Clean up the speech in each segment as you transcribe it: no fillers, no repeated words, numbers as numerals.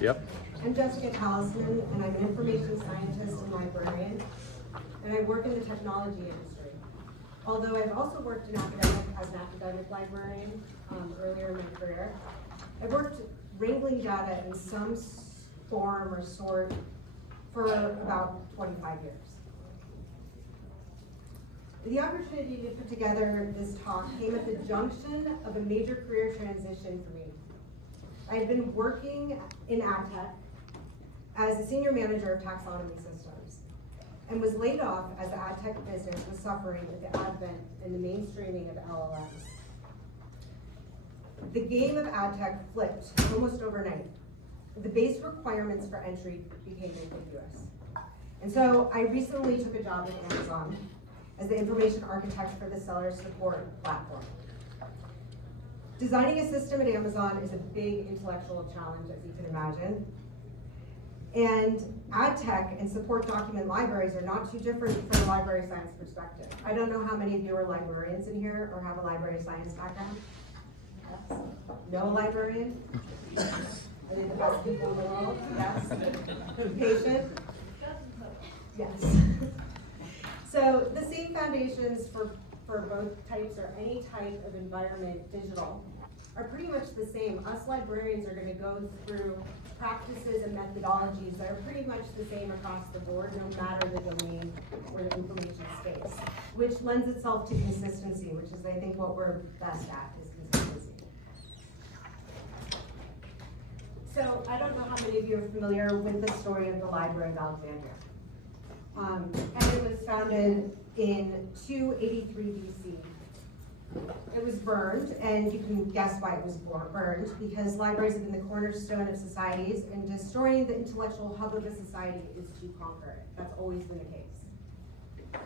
Yep. I'm Jessica Talisman, and I'm an information scientist and librarian, and I work in the technology industry. Although I've also worked as an academic librarian earlier in my career, I've worked wrangling data in some form or sort for about 25 years. The opportunity to put together this talk came at the junction of a major career transition for me. I had been working in ad tech as a senior manager of taxonomy systems and was laid off as the ad tech business was suffering with the advent and the mainstreaming of LLMs. The game of ad tech flipped almost overnight. The base requirements for entry became ambiguous. And so I recently took a job at Amazon as the information architect for the seller support platform. Designing a system at Amazon is a big intellectual challenge, as you can imagine. And ad tech and support document libraries are not too different from a library science perspective. I don't know how many of you are librarians in here or have a library science background. Yes. No librarian? Are they the best people in the world? Yes. Patient? Yes. So the same foundations for both types or any type of environment digital are pretty much the same. Us librarians are going to go through practices and methodologies that are pretty much the same across the board, no matter the domain or the information space, which lends itself to consistency, which is, I think, what we're best at, is consistency. So I don't know how many of you are familiar with the story of the Library of Alexandria. And it was founded in 283 BC. It was burned, and you can guess why it was burned, because libraries have been the cornerstone of societies, and destroying the intellectual hub of a society is to conquer it. That's always been the case.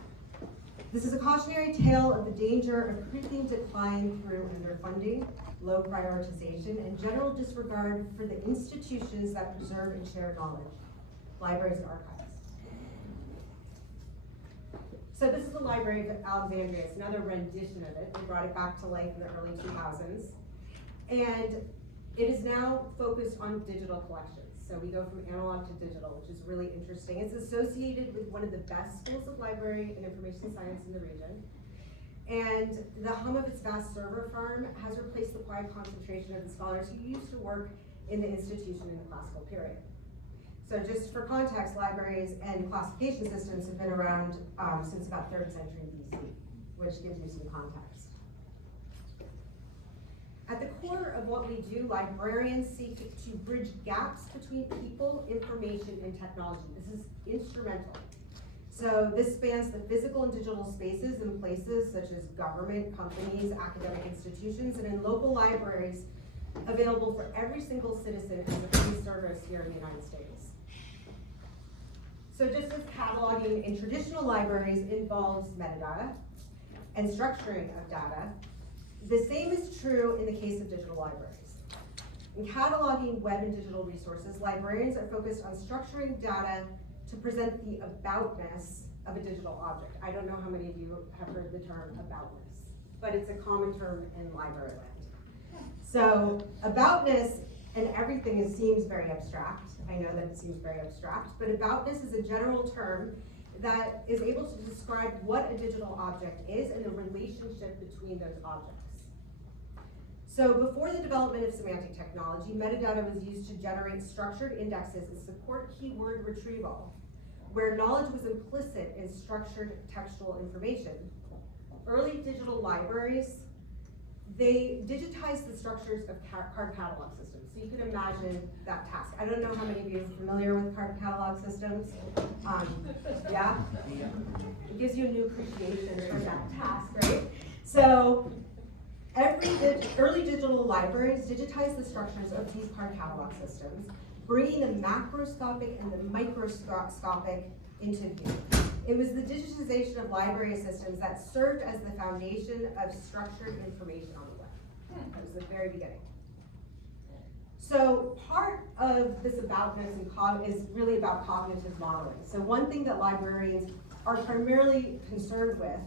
This is a cautionary tale of the danger of creeping decline through underfunding, low prioritization, and general disregard for the institutions that preserve and share knowledge, libraries and archives. So this is the Library of Alexandria. It's another rendition of it. They brought it back to life in the early 2000s. And it is now focused on digital collections. So we go from analog to digital, which is really interesting. It's associated with one of the best schools of library and information science in the region. And the hum of its vast server farm has replaced the quiet concentration of the scholars who used to work in the institution in the classical period. So just for context, libraries and classification systems have been around since about 3rd century BC, which gives you some context. At the core of what we do, librarians seek to bridge gaps between people, information, and technology. This is instrumental. So this spans the physical and digital spaces in places such as government, companies, academic institutions, and in local libraries available for every single citizen as a free service here in the United States. So just as cataloging in traditional libraries involves metadata and structuring of data, the same is true in the case of digital libraries. In cataloging web and digital resources, librarians are focused on structuring data to present the aboutness of a digital object. I don't know how many of you have heard the term aboutness, but it's a common term in library land. So aboutness and everything seems very abstract. I know that it seems very abstract, but aboutness is a general term that is able to describe what a digital object is and the relationship between those objects. So before the development of semantic technology, metadata was used to generate structured indexes and support keyword retrieval, where knowledge was implicit in structured textual information. Early digital libraries, they digitized the structures of card catalog systems. So you can imagine that task. I don't know how many of you are familiar with card catalog systems. Yeah? It gives you a new appreciation for that task, right? So early digital libraries digitized the structures of these card catalog systems, bringing the macroscopic and the microscopic into view. It was the digitization of library systems that served as the foundation of structured information on the web. That was the very beginning. So part of this aboutness is really about cognitive modeling. So one thing that librarians are primarily concerned with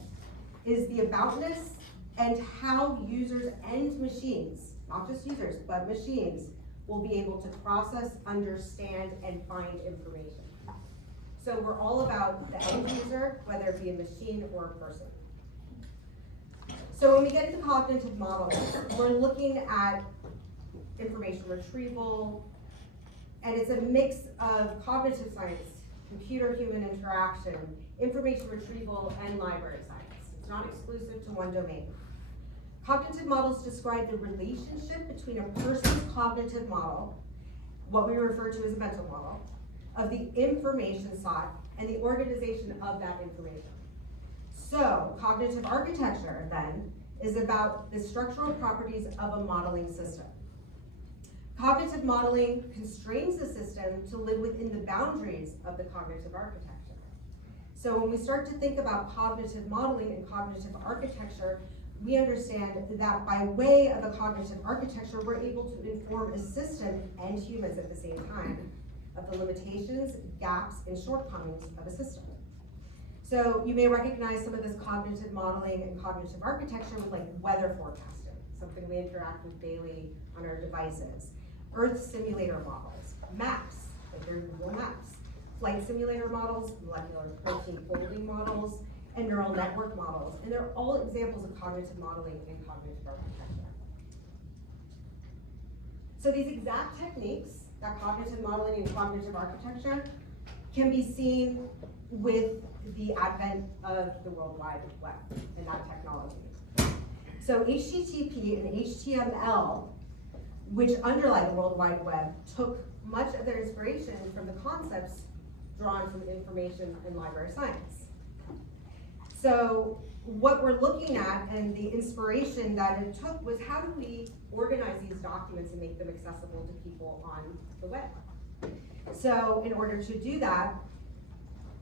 is the aboutness and how users and machines, not just users, but machines, will be able to process, understand, and find information. So we're all about the end user, whether it be a machine or a person. So when we get into cognitive models, we're looking at information retrieval, and it's a mix of cognitive science, computer-human interaction, information retrieval, and library science. It's not exclusive to one domain. Cognitive models describe the relationship between a person's cognitive model, what we refer to as a mental model, of the information sought and the organization of that information. So, cognitive architecture, then, is about the structural properties of a modeling system. Cognitive modeling constrains the system to live within the boundaries of the cognitive architecture. So when we start to think about cognitive modeling and cognitive architecture, we understand that by way of a cognitive architecture, we're able to inform a system and humans at the same time of the limitations, gaps, and shortcomings of a system. So you may recognize some of this cognitive modeling and cognitive architecture with like weather forecasting, something we interact with daily on our devices. Earth simulator models, maps, like your Google Maps, flight simulator models, molecular protein folding models, and neural network models. And they're all examples of cognitive modeling and cognitive architecture. So these exact techniques, that cognitive modeling and cognitive architecture, can be seen with the advent of the World Wide Web and that technology. So HTTP and HTML, which underlie the World Wide Web, took much of their inspiration from the concepts drawn from information and library science. So what we're looking at and the inspiration that it took was how do we organize these documents and make them accessible to people on the web. So in order to do that,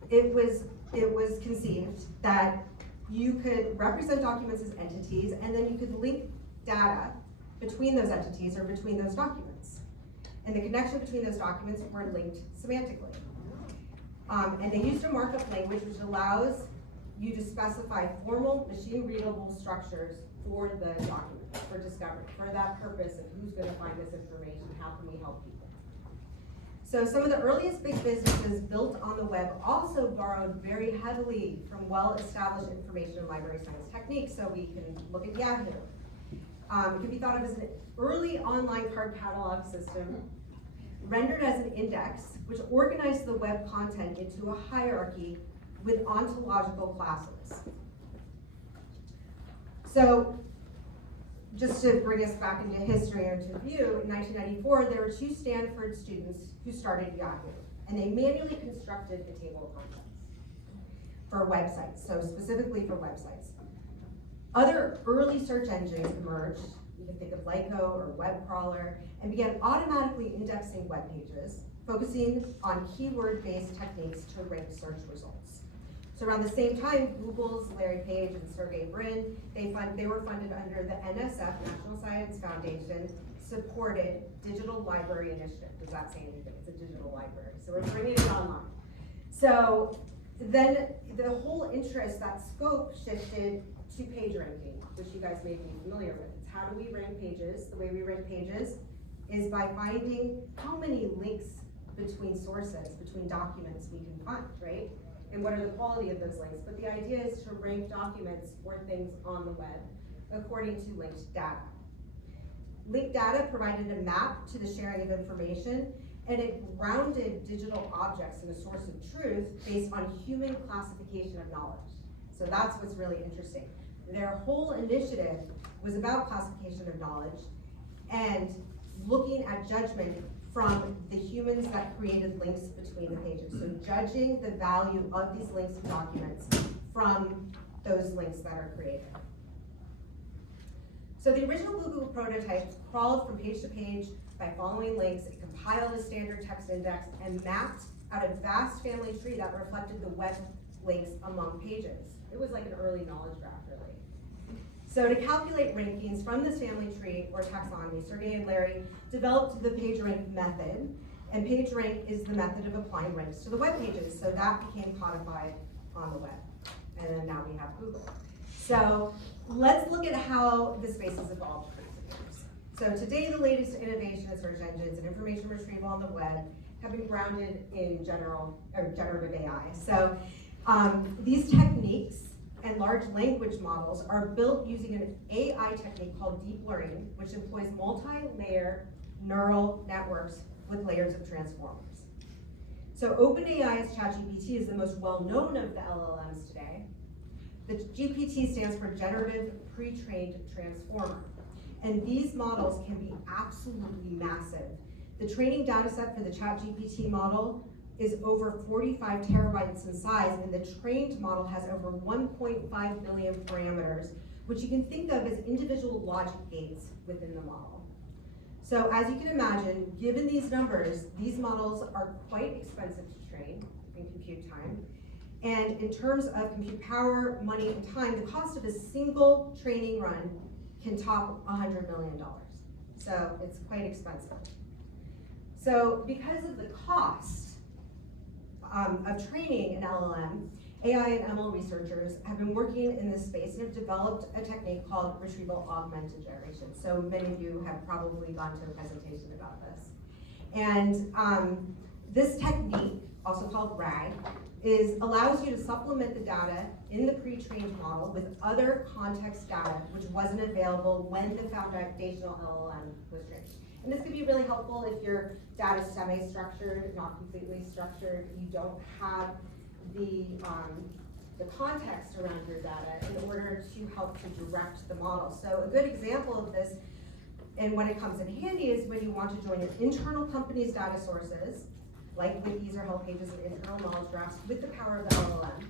it was conceived that you could represent documents as entities and then you could link data between those entities or between those documents. And the connection between those documents were linked semantically. And they used a markup language which allows you to specify formal machine-readable structures for the document, for discovery, for that purpose of who's going to find this information, how can we help people. So some of the earliest big businesses built on the web also borrowed very heavily from well-established information and library science techniques. So we can look at Yahoo. It can be thought of as an early online card catalog system rendered as an index, which organized the web content into a hierarchy with ontological classes. So just to bring us back into history or to view, in 1994, there were 2 Stanford students who started Yahoo, and they manually constructed a table of contents for websites, so specifically for websites. Other early search engines emerged, you can think of Lyco or WebCrawler, and began automatically indexing web pages, focusing on keyword-based techniques to rank search results. So around the same time, Google's Larry Page and Sergey Brin, they were funded under the NSF, National Science Foundation, supported Digital Library Initiative. Does that say anything? It's a digital library. So we're bringing it online. So then the whole interest, that scope shifted to page ranking, which you guys may be familiar with. It's how do we rank pages? The way we rank pages is by finding how many links between sources, between documents we can find, right? And what are the quality of those links? But the idea is to rank documents or things on the web according to linked data. Linked data provided a map to the sharing of information, and it grounded digital objects in a source of truth based on human classification of knowledge. So that's what's really interesting. Their whole initiative was about classification of knowledge and looking at judgment from the humans that created links between the pages. So judging the value of these links to documents from those links that are created. So the original Google prototypes crawled from page to page by following links. It compiled a standard text index and mapped out a vast family tree that reflected the web links among pages. It was like an early knowledge graph, really. So to calculate rankings from this family tree or taxonomy, Sergey and Larry developed the PageRank method, and PageRank is the method of applying ranks to the web pages. So that became codified on the web, and then now we have Google. So let's look at how the space has evolved over the years. So today, the latest innovation in search engines and information retrieval on the web have been grounded in generative AI. So these techniques and large language models are built using an AI technique called deep learning, which employs multi-layer neural networks with layers of transformers. So OpenAI's ChatGPT is the most well-known of the LLMs today. The GPT stands for Generative Pre-trained Transformer. And these models can be absolutely massive. The training data set for the ChatGPT model is over 45 terabytes in size, and the trained model has over 1.5 billion parameters, which you can think of as individual logic gates within the model. So as you can imagine, given these numbers, these models are quite expensive to train in compute time. And in terms of compute power, money, and time, the cost of a single training run can top $100 million. So it's quite expensive. So because of the cost of training an LLM, AI and ML researchers have been working in this space and have developed a technique called retrieval augmented generation. So many of you have probably gone to a presentation about this. And this technique, also called RAG, allows you to supplement the data in the pre-trained model with other context data which wasn't available when the foundational LLM was trained. And this could be really helpful if your data is semi-structured, not completely structured. You don't have the context around your data in order to help to direct the model. So a good example of this, and when it comes in handy, is when you want to join an internal company's data sources, like wikis or help pages and internal knowledge graphs, with the power of the LLM.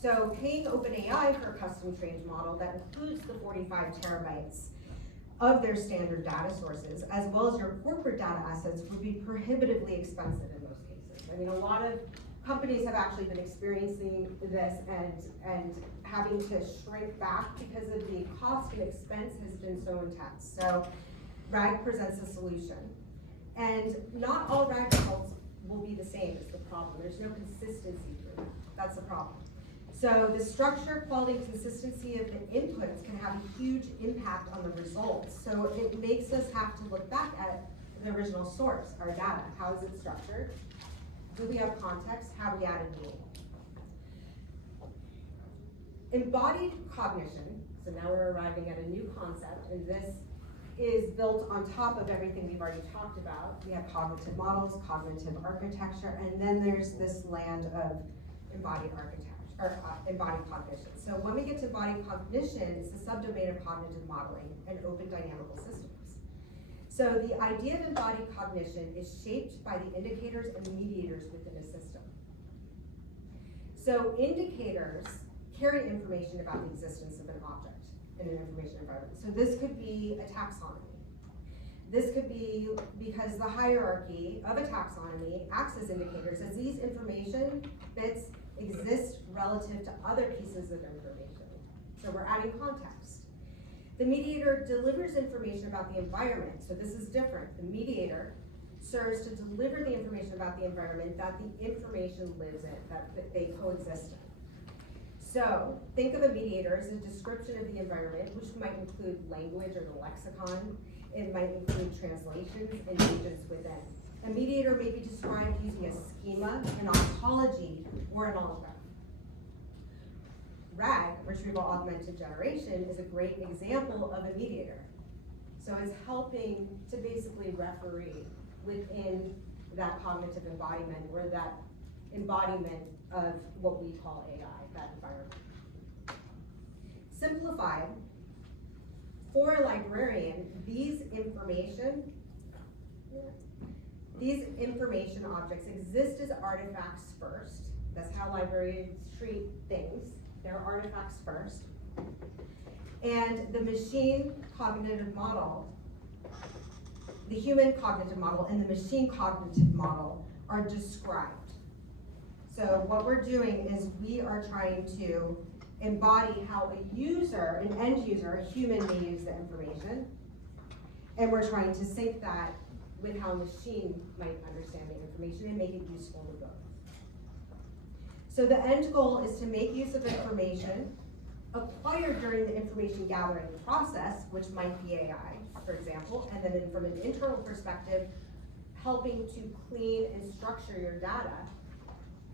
So paying OpenAI for a custom trained model that includes the 45 terabytes of their standard data sources, as well as your corporate data assets, would be prohibitively expensive in most cases. I mean, a lot of companies have actually been experiencing this and having to shrink back because of the cost and expense has been so intense. So RAG presents a solution. And not all RAG results will be the same is the problem. There's no consistency to it. That's the problem. So the structure, quality, and consistency of the inputs can have a huge impact on the results. So it makes us have to look back at the original source, our data. How is it structured? Do we have context? Have we added meaning? Embodied cognition, so now we're arriving at a new concept, and this is built on top of everything we've already talked about. We have cognitive models, cognitive architecture, and then there's this land of embodied architecture, or embodied cognition. So when we get to embodied cognition, it's the subdomain of cognitive modeling and open dynamical systems. So the idea of embodied cognition is shaped by the indicators and mediators within a system. So indicators carry information about the existence of an object in an information environment. So this could be a taxonomy. This could be because the hierarchy of a taxonomy acts as indicators as these information bits exist relative to other pieces of information. So we're adding context. The mediator delivers information about the environment. So this is different. The mediator serves to deliver the information about the environment that the information lives in, that they coexist in. So think of a mediator as a description of the environment, which might include language or the lexicon. It might include translations and agents within. A mediator may be described using a schema, an ontology, or a knowledge graph. RAG, retrieval augmented generation, is a great example of a mediator. So it's helping to basically referee within that cognitive embodiment, or that embodiment of what we call AI, that environment. Simplified, for a librarian, these information objects exist as artifacts first. That's how librarians treat things. They're artifacts first. And the machine cognitive model, the human cognitive model and the machine cognitive model are described. So what we're doing is we are trying to embody how a user, an end user, a human may use the information, and we're trying to sync that with how a machine might understand the information and make it useful to both. So the end goal is to make use of information acquired during the information gathering process, which might be AI, for example, and then from an internal perspective, helping to clean and structure your data.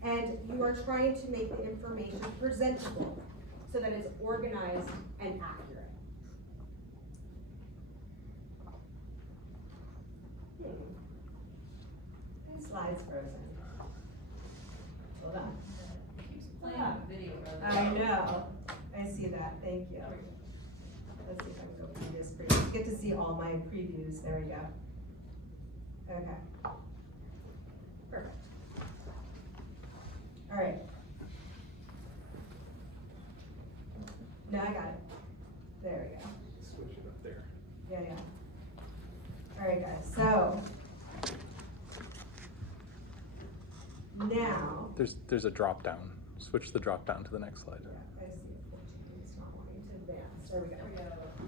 And you are trying to make the information presentable so that it's organized and accurate. My slide's frozen. Hold on. It keeps playing the video rather I than. know. I see that. Thank you. Let's see if I can go through this preview. Get to see all my previews. There we go. Okay. Perfect. All right. No, I got it. There we go. Switch it up there. Yeah. All right, guys. So now. There's a drop down. Switch the drop down to the next slide. Yeah, I see it. It's not wanting to advance. There we go.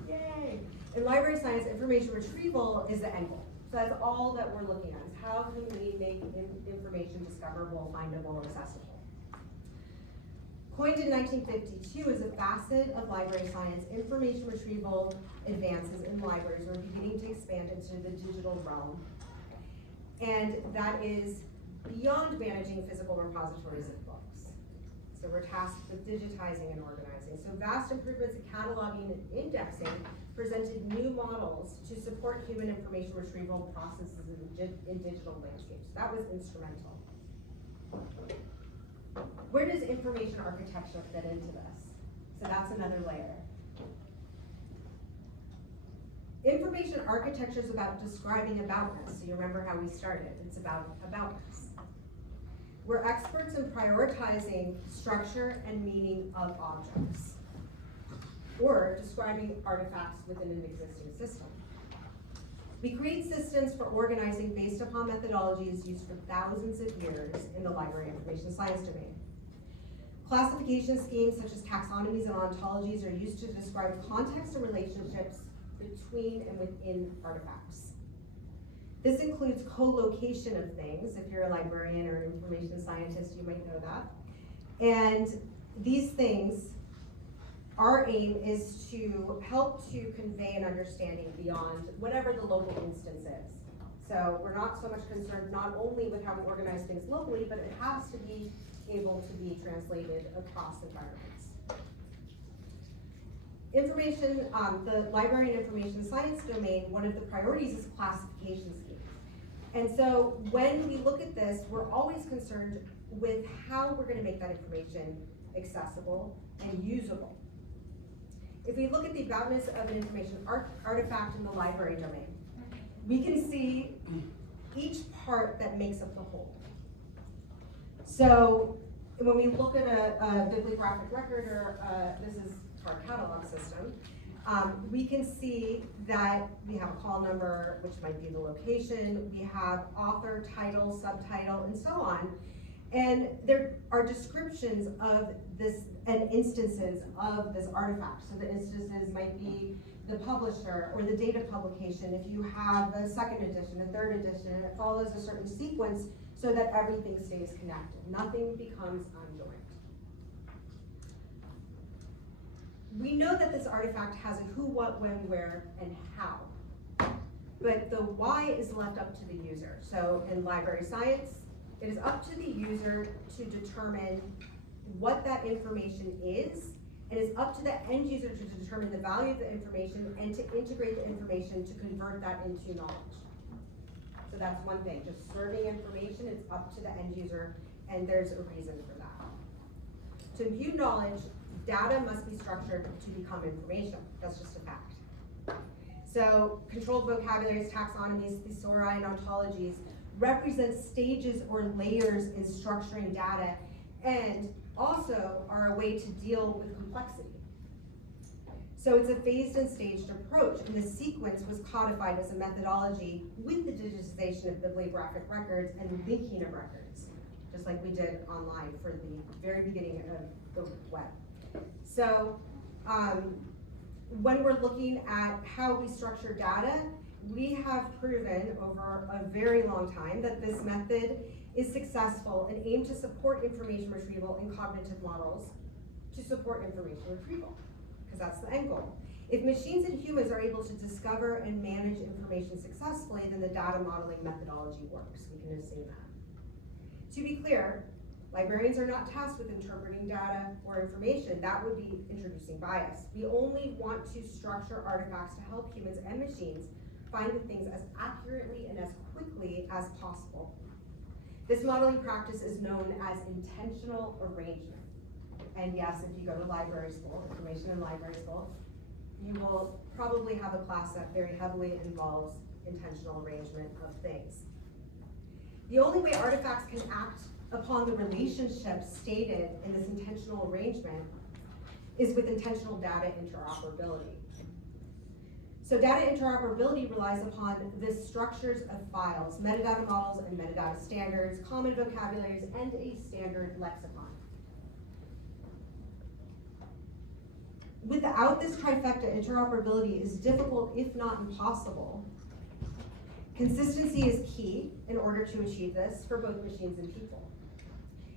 Yay! In library science, information retrieval is the end goal. So that's all that we're looking at, is how can we make information discoverable, findable, accessible. Coined in 1952 as a facet of library science, information retrieval advances in libraries are beginning to expand into the digital realm. And that is beyond managing physical repositories of books. So we're tasked with digitizing and organizing. So vast improvements in cataloging and indexing presented new models to support human information retrieval processes in digital landscapes. That was instrumental. Where does information architecture fit into this? So that's another layer. Information architecture is about describing aboutness. So you remember how we started. It's about aboutness. We're experts in prioritizing structure and meaning of objects, or describing artifacts within an existing system. We create systems for organizing based upon methodologies used for thousands of years in the library information science domain. Classification schemes such as taxonomies and ontologies are used to describe context and relationships between and within artifacts. This includes co-location of things. If you're a librarian or an information scientist, you might know that. And these things, our aim is to help to convey an understanding beyond whatever the local instance is. So we're not so much concerned not only with how we organize things locally, but it has to be able to be translated across environments. Information, the library and information science domain, one of the priorities is classification schemes. And so when we look at this, we're always concerned with how we're going to make that information accessible and usable. If we look at the aboutness of an information artifact in the library domain, we can see each part that makes up the whole. So when we look at a bibliographic record, or this is our catalog system, we can see that we have a call number, which might be the location, we have author, title, subtitle, and so on. And there are descriptions of this and instances of this artifact. So the instances might be the publisher or the date of publication. If you have a second edition, a third edition, and it follows a certain sequence so that everything stays connected. Nothing becomes unjoined. We know that this artifact has a who, what, when, where, and how. But the why is left up to the user. So in library science, it is up to the user to determine what that information is, and it's up to the end user to determine the value of the information and to integrate the information to convert that into knowledge. So that's one thing, just serving information, it's up to the end user, and there's a reason for that. To view knowledge, data must be structured to become information. That's just a fact. So controlled vocabularies, taxonomies, thesauri, and ontologies represent stages or layers in structuring data, and also are a way to deal with complexity. So it's a phased and staged approach, and the sequence was codified as a methodology with the digitization of bibliographic records and linking of records, just like we did online for the very beginning of the web. So when we're looking at how we structure data, we have proven over a very long time that this method is successful and aim to support information retrieval and cognitive models to support information retrieval, because that's the end goal. If machines and humans are able to discover and manage information successfully, then the data modeling methodology works. We can assume that. To be clear, librarians are not tasked with interpreting data or information. That would be introducing bias. We only want to structure artifacts to help humans and machines find the things as accurately and as quickly as possible. This modeling practice is known as intentional arrangement. And yes, if you go to library school, information in library school, you will probably have a class that very heavily involves intentional arrangement of things. The only way artifacts can act upon the relationships stated in this intentional arrangement is with intentional data interoperability. So data interoperability relies upon the structures of files, metadata models and metadata standards, common vocabularies, and a standard lexicon. Without this trifecta, interoperability is difficult, if not impossible. Consistency is key in order to achieve this for both machines and people.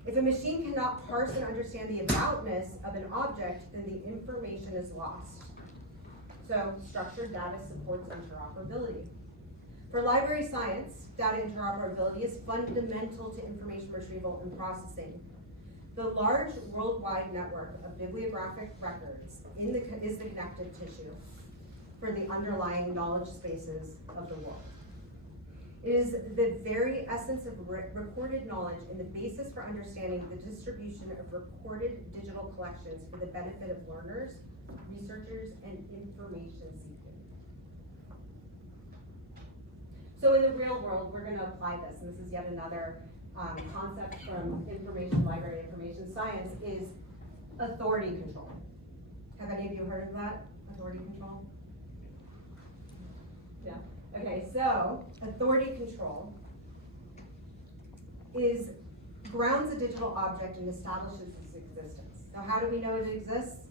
If a machine cannot parse and understand the aboutness of an object, then the information is lost. So structured data supports interoperability. For library science, data interoperability is fundamental to information retrieval and processing. The large worldwide network of bibliographic records is the connective tissue for the underlying knowledge spaces of the world. It is the very essence of recorded knowledge and the basis for understanding the distribution of recorded digital collections for the benefit of learners, researchers, and information seeking. So in the real world, we're going to apply this, and this is yet another concept from information library information science, is authority control. Have any of you heard of that? Authority control? Yeah. Okay, so authority control grounds a digital object and establishes its existence. Now, how do we know it exists?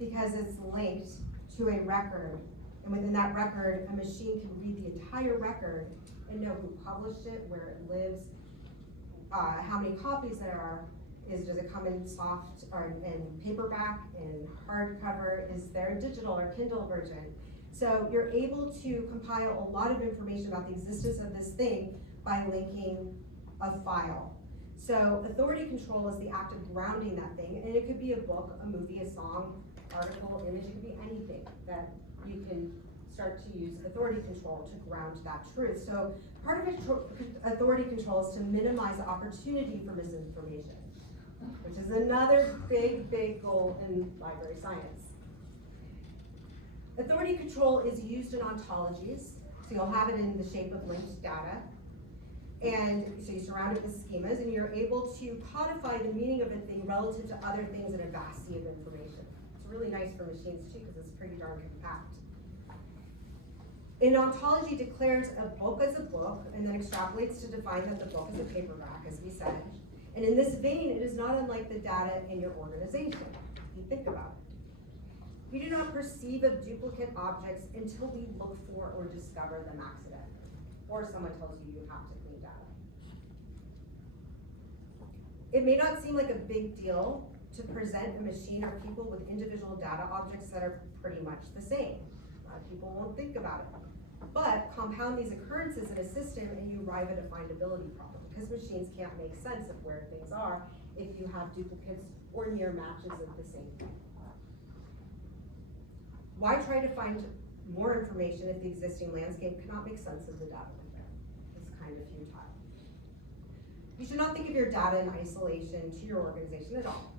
Because it's linked to a record, and within that record, a machine can read the entire record and know who published it, where it lives, how many copies there are. Does it come in soft or in paperback, in hardcover? Is there a digital or Kindle version? So you're able to compile a lot of information about the existence of this thing by linking a file. So authority control is the act of grounding that thing, and it could be a book, a movie, a song, article, image, it could be anything that you can start to use authority control to ground that truth. So part of authority control is to minimize the opportunity for misinformation, which is another big, big goal in library science. Authority control is used in ontologies, so you'll have it in the shape of linked data. And so you surround it with schemas, and you're able to codify the meaning of a thing relative to other things in a vast sea of information. It's really nice for machines too, because it's pretty darn compact. An ontology declares a book as a book, and then extrapolates to define that the book is a paperback, as we said. And in this vein, it is not unlike the data in your organization, if you think about it. We do not perceive of duplicate objects until we look for or discover them accidentally, or someone tells you you have to clean data. It may not seem like a big deal to present a machine or people with individual data objects that are pretty much the same. A lot of people won't think about it. But compound these occurrences in a system and you arrive at a findability problem, because machines can't make sense of where things are if you have duplicates or near matches of the same thing. Why try to find more information if the existing landscape cannot make sense of the data within? It's kind of futile. You should not think of your data in isolation to your organization at all.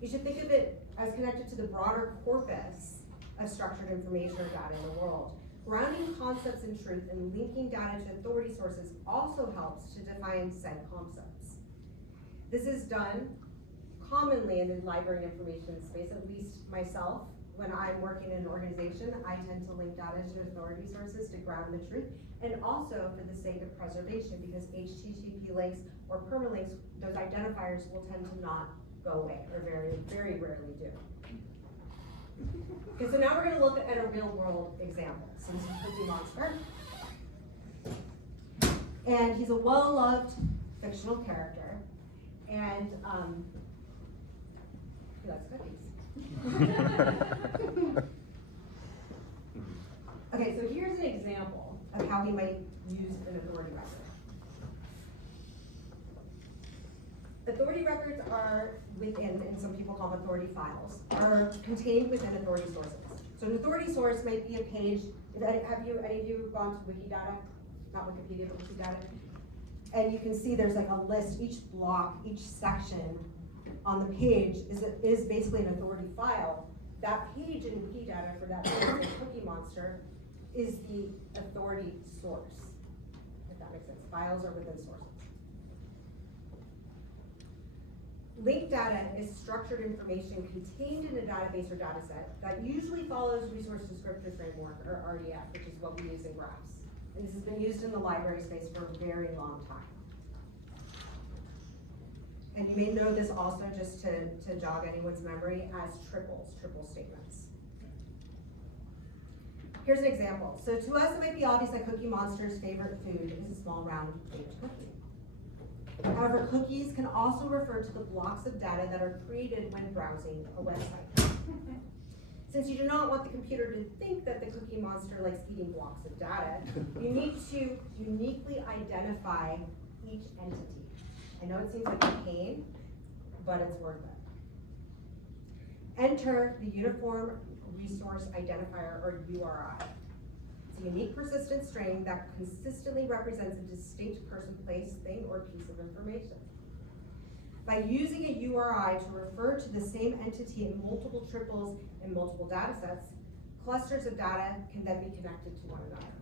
You should think of it as connected to the broader corpus of structured information or data in the world. Grounding concepts in truth and linking data to authority sources also helps to define said concepts. This is done commonly in the library and information space, at least myself. When I'm working in an organization, I tend to link data to authority sources to ground the truth, and also for the sake of preservation, because HTTP links or permalinks, those identifiers will tend to not go away, or very, very rarely do. Okay, so now we're going to look at a real world example. So this is Cookie Monster. And he's a well-loved fictional character. And He likes cookies. Okay, so here's an example of how we might use an authority record. Authority records are within, and some people call them authority files, are contained within authority sources. So an authority source might be a page. Have any of you gone to Wikidata? Not Wikipedia, but Wikidata. And you can see there's like a list, each block, each section on the page is basically an authority file. That page in Wikidata for that Cookie Monster is the authority source, if that makes sense. Files are within sources. Linked data is structured information contained in a database or data set that usually follows Resource Descriptor Framework, or RDF, which is what we use in graphs. And this has been used in the library space for a very long time. And you may know this also, just to jog anyone's memory, as triple statements. Here's an example. So to us, it might be obvious that Cookie Monster's favorite food is a small round baked cookie. However, cookies can also refer to the blocks of data that are created when browsing a website. Since you do not want the computer to think that the Cookie Monster likes eating blocks of data, you need to uniquely identify each entity. I know it seems like a pain, but it's worth it. Enter the Uniform Resource Identifier, or URI. It's a unique persistent string that consistently represents a distinct person, place, thing, or piece of information. By using a URI to refer to the same entity in multiple triples and multiple data sets, clusters of data can then be connected to one another.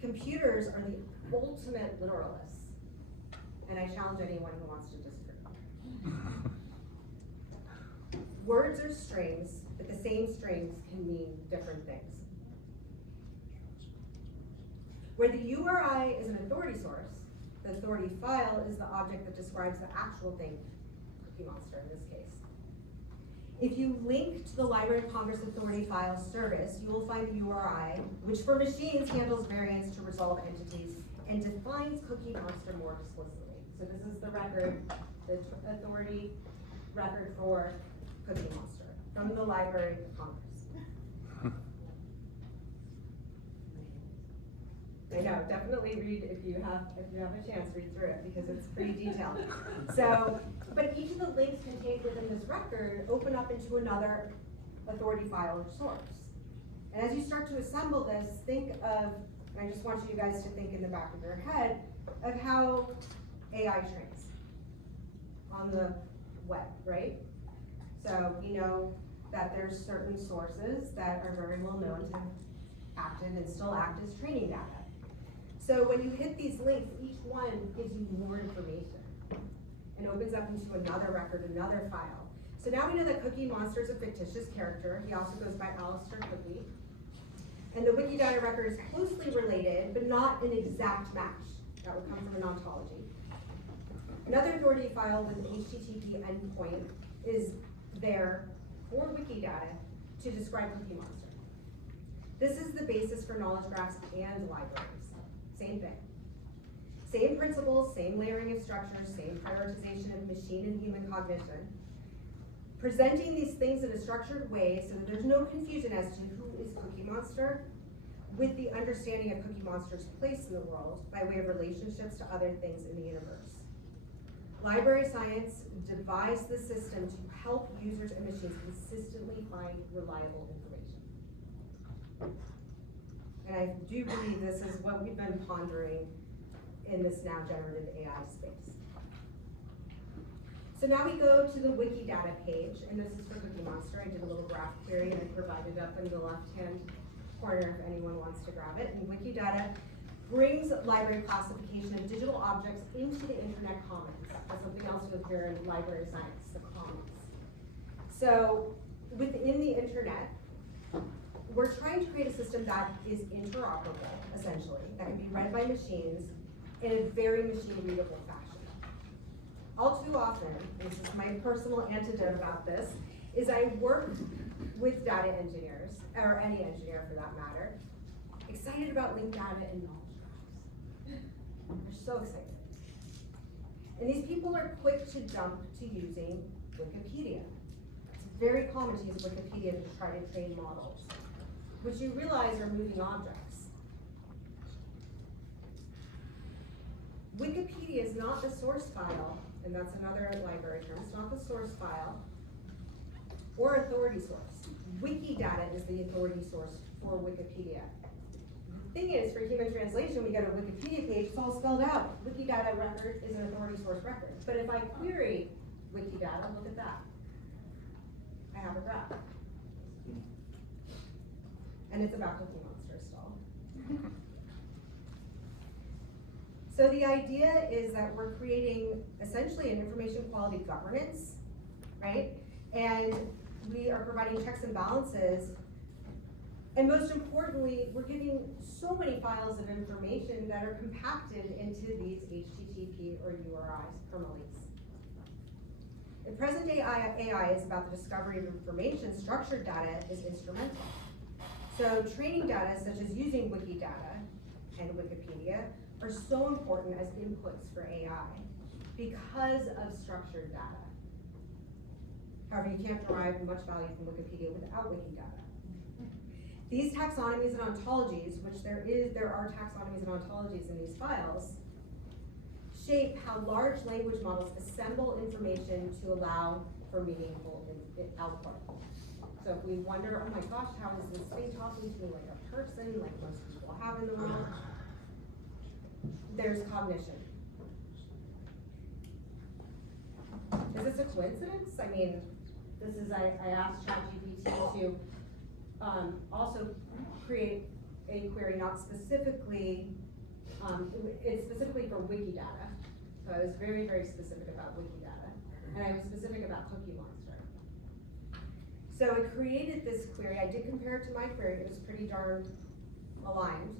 Computers are the ultimate literalists, and I challenge anyone who wants to disagree. Words are strings, but the same strings can mean different things. Where the URI is an authority source, the authority file is the object that describes the actual thing, Cookie Monster in this case. If you link to the Library of Congress Authority File service, you will find the URI, which for machines handles variants to resolve entities and defines Cookie Monster more explicitly. So this is the record, the authority record for Cookie Monster from the Library of Congress. I know, definitely read if you have a chance, read through it because it's pretty detailed. So, but each of the links contained within this record open up into another authority file or source. And as you start to assemble this, think of, and I just want you guys to think in the back of your head of how AI trains on the web, right? So we know that there's certain sources that are very well known to have acted and still act as training data. So when you hit these links, each one gives you more information and opens up into another record, another file. So now we know that Cookie Monster is a fictitious character. He also goes by Alistair Cookie. And the Wikidata record is closely related, but not an exact match. That would come from an ontology. Another authority file with an HTTP endpoint is there for Wikidata to describe Cookie Monster. This is the basis for knowledge graphs and libraries. Same thing. Same principles, same layering of structures, same prioritization of machine and human cognition. Presenting these things in a structured way so that there's no confusion as to who is Cookie Monster, with the understanding of Cookie Monster's place in the world by way of relationships to other things in the universe. Library science devised the system to help users and machines consistently find reliable information. And I do believe this is what we've been pondering in this now generative AI space. So now we go to the Wikidata page, and this is for Cookie Monster. I did a little graph query and I provided up in the left-hand corner if anyone wants to grab it. And Wikidata brings library classification of digital objects into the Internet Commons. That's something else you'll hear in library science, the commons. So within the Internet, we're trying to create a system that is interoperable, essentially, that can be read by machines in a very machine-readable fashion. All too often, and this is my personal antidote about this, is I work with data engineers, or any engineer for that matter, excited about linked data and knowledge graphs. They're so excited. And these people are quick to jump to using Wikipedia. very common to use Wikipedia to try to train models, which you realize are moving objects. Wikipedia is not the source file, and that's another library term. It's not the source file or authority source. Wikidata is the authority source for Wikipedia. The thing is, for human translation, we go to a Wikipedia page, it's all spelled out. Wikidata record is an authority source record. But if I query Wikidata, look at that. I have a graph. And it's about Cookie Monster still. So the idea is that we're creating essentially an information quality governance, right? And we are providing checks and balances. And most importantly, we're giving so many files of information that are compacted into these HTTP or URIs, kernels. In present day AI is about the discovery of information. Structured data is instrumental. So training data, such as using Wikidata and Wikipedia, are so important as inputs for AI because of structured data. However, you can't derive much value from Wikipedia without Wikidata. These taxonomies and ontologies, which there are taxonomies and ontologies in these files, shape how large language models assemble information to allow for meaningful output. So if we wonder, oh my gosh, how is this thing talking to me like a person, like most people have in the world? There's cognition. Is this a coincidence? I mean, this is, I asked ChatGPT to also create a query not specifically, it's specifically for Wikidata. So I was very, very specific about Wikidata. And I was specific about Cookie Monster. So it created this query. I did compare it to my query. It was pretty darn aligned.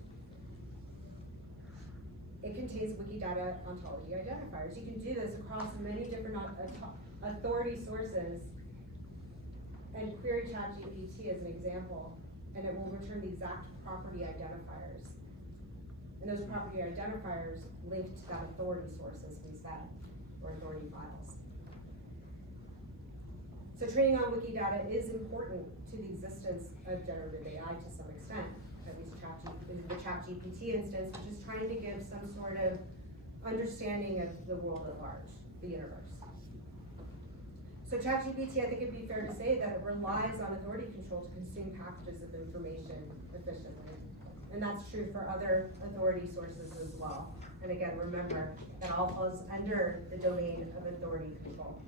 It contains Wikidata ontology identifiers. You can do this across many different authority sources and query ChatGPT as an example, and it will return the exact property identifiers. And those property identifiers link to that authority source as we said, or authority files. So training on Wikidata is important to the existence of generative AI to some extent. At least the ChatGPT instance, which is trying to give some sort of understanding of the world at large, the universe. So ChatGPT, I think it'd be fair to say that it relies on authority control to consume packages of information efficiently. And that's true for other authority sources as well. And again, remember, that all falls under the domain of authority control.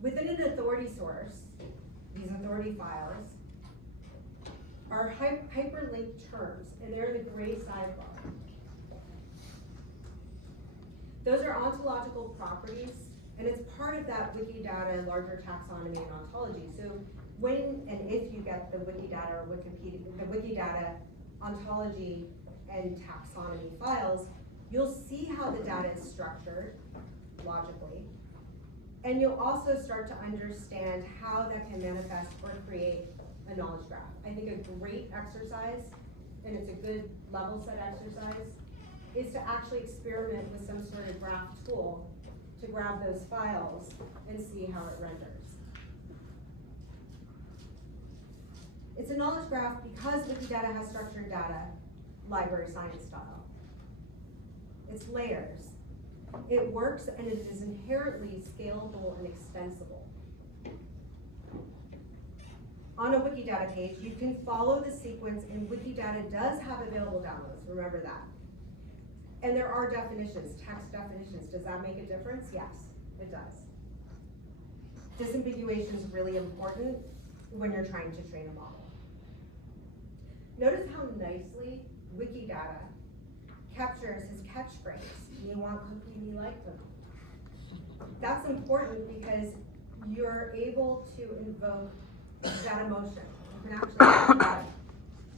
Within an authority source, these authority files are hyperlinked terms, and they're the gray sidebar. Those are ontological properties, and it's part of that Wikidata larger taxonomy and ontology. So when and if you get the Wikidata or the Wikidata ontology and taxonomy files, you'll see how the data is structured logically, and you'll also start to understand how that can manifest or create a knowledge graph. I think a great exercise, and it's a good level set exercise, is to actually experiment with some sort of graph tool to grab those files and see how it renders. It's a knowledge graph because Wikidata has structured data, library science style. It's layers. It works and it is inherently scalable and extensible. On a Wikidata page, you can follow the sequence, and Wikidata does have available downloads, remember that. And there are definitions, text definitions. Does that make a difference? Yes, it does. Disambiguation is really important when you're trying to train a model. Notice how nicely Wikidata captures his catchphrase, me want cookie, me like cookie. That's important because you're able to invoke that emotion. You can actually do that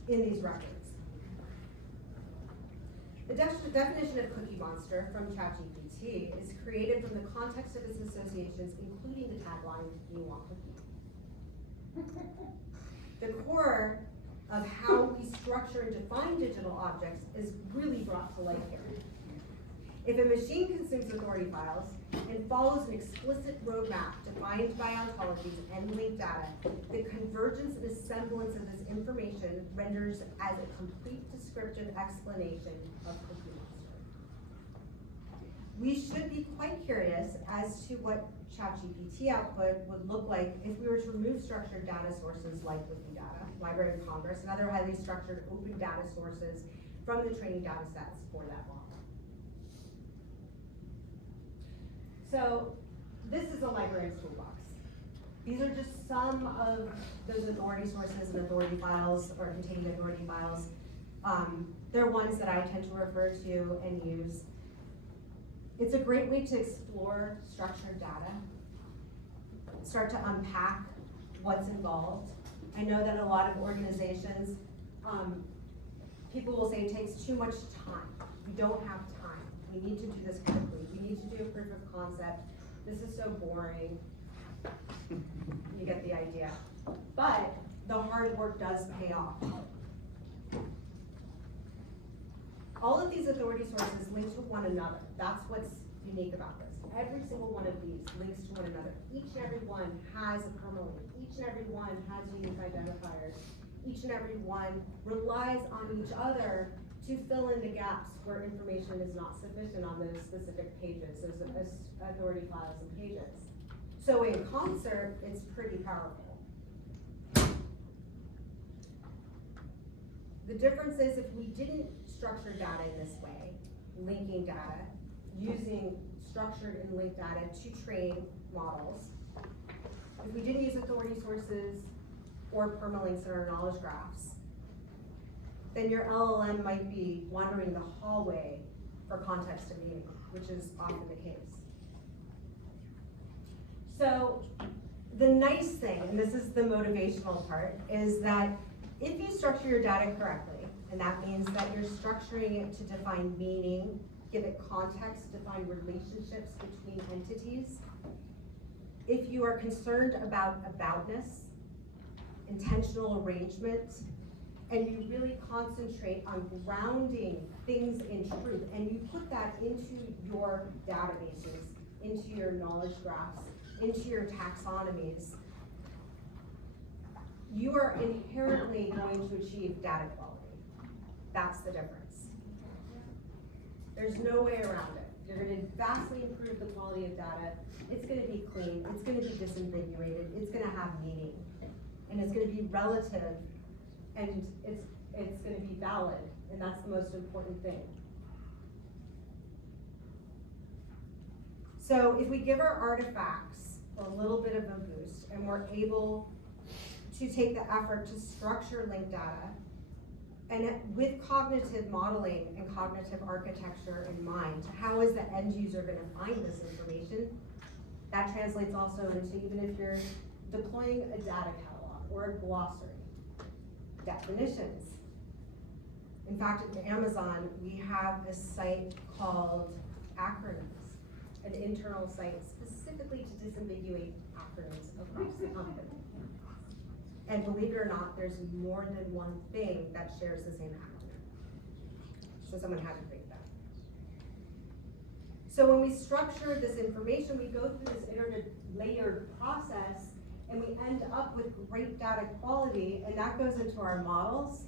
in these records. The definition of Cookie Monster from ChatGPT is created from the context of its associations, including the tagline, "You want cookie." The core of how we structure and define digital objects is really brought to light here. If a machine consumes authority files, and follows an explicit roadmap defined by ontologies and linked data, the convergence and assemblance of this information renders as a complete descriptive explanation of cookie monster. We should be quite curious as to what ChatGPT output would look like if we were to remove structured data sources like Wikidata, Library of Congress, and other highly structured open data sources from the training data sets for that model. So this is a librarian's toolbox. These are just some of those authority sources and authority files or containing authority files. They're ones that I tend to refer to and use. It's a great way to explore structured data, start to unpack what's involved. I know that a lot of organizations, people will say it takes too much time. We don't have time. We need to do this quickly. We need to do a proof of concept. This is so boring. You get the idea. But the hard work does pay off. All of these authority sources link to one another. That's what's unique about this. Every single one of these links to one another. Each and every one has a permalink. Each and every one has unique identifiers. Each and every one relies on each other to fill in the gaps where information is not sufficient on those specific pages, those authority files and pages. So in concert, it's pretty powerful. The difference is if we didn't structure data in this way, linking data, using structured and linked data to train models, if we didn't use authority sources or permalinks in our knowledge graphs, then your LLM might be wandering the hallway for context and meaning, which is often the case. So the nice thing, and this is the motivational part, is that if you structure your data correctly, and that means that you're structuring it to define meaning, give it context, define relationships between entities, if you are concerned about aboutness, intentional arrangement, and you really concentrate on grounding things in truth, and you put that into your databases, into your knowledge graphs, into your taxonomies, you are inherently going to achieve data quality. That's the difference. There's no way around it. You're going to vastly improve the quality of data. It's going to be clean. It's going to be disambiguated. It's going to have meaning. And it's going to be relative. And it's going to be valid. And that's the most important thing. So if we give our artifacts a little bit of a boost and we're able to take the effort to structure linked data, and with cognitive modeling and cognitive architecture in mind, how is the end user going to find this information? That translates also into even if you're deploying a data catalog or a glossary, definitions. In fact, at Amazon, we have a site called Acronyms, an internal site specifically to disambiguate acronyms across the company. And believe it or not, there's more than one thing that shares the same acronym. So someone had to create that. So when we structure this information, we go through this iterative layered process, and we end up with great data quality, and that goes into our models.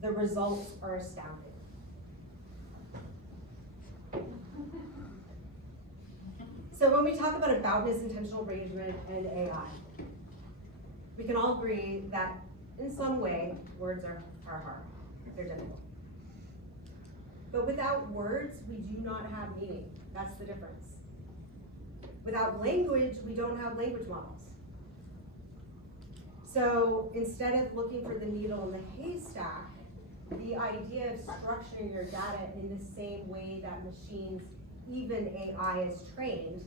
The results are astounding. So when we talk about aboutness, intentional arrangement, and AI, we can all agree that in some way, words are hard, they're difficult. But without words, we do not have meaning. That's the difference. Without language, we don't have language models. So instead of looking for the needle in the haystack, the idea of structuring your data in the same way that machines, even AI, is trained,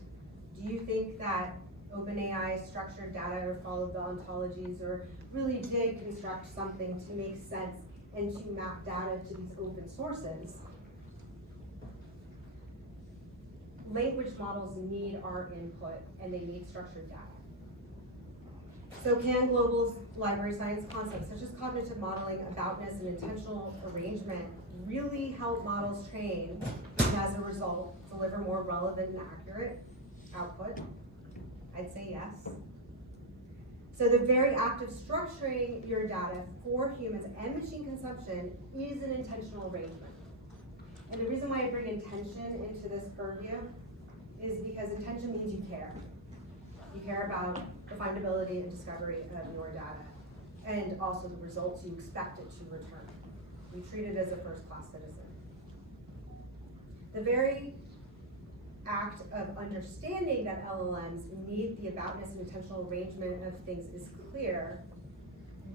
do you think that OpenAI structured data or followed the ontologies or really did construct something to make sense and to map data to these open sources? Language models need our input and they need structured data. So can global library science concepts such as cognitive modeling, aboutness, and intentional arrangement really help models train and as a result, deliver more relevant and accurate output? I'd say yes. So the very act of structuring your data for humans and machine consumption is an intentional arrangement. And the reason why I bring intention into this purview is because intention means you care. You care about the findability and discovery of your data, and also the results you expect it to return. We treat it as a first-class citizen. The very act of understanding that LLMs need the aboutness and intentional arrangement of things is clear.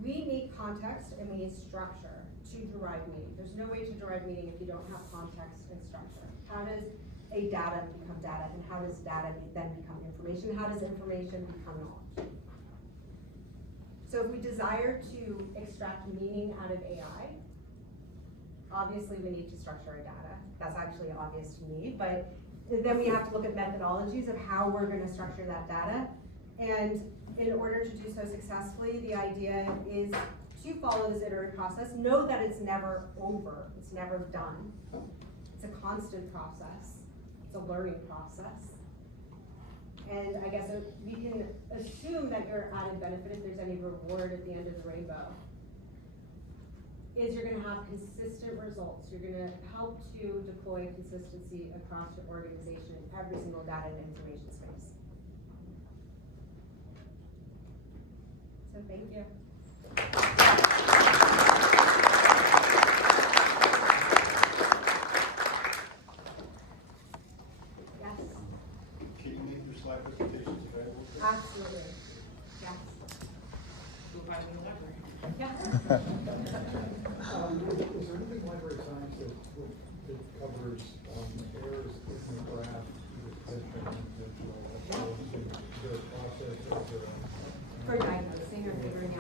We need context and we need structure to derive meaning. There's no way to derive meaning if you don't have context and structure. How does a data become data, and how does data then become information? How does information become knowledge? So if we desire to extract meaning out of AI, obviously we need to structure our data. That's actually obvious to me, but then we have to look at methodologies of how we're going to structure that data. And in order to do so successfully, the idea is to follow this iterative process. Know that it's never over, it's never done. It's a constant process. It's a learning process. And I guess we can assume that your added benefit, if there's any reward at the end of the rainbow, is you're going to have consistent results. You're going to help to deploy consistency across your organization in every single data and information space. So thank you. Yes? Can you make your slide presentations available? Absolutely. Yes. Go find me a library. Yeah. Is there anything library science that covers errors in the graph, detection, intentional, is there a process, or is there a For diagnosing or figuring out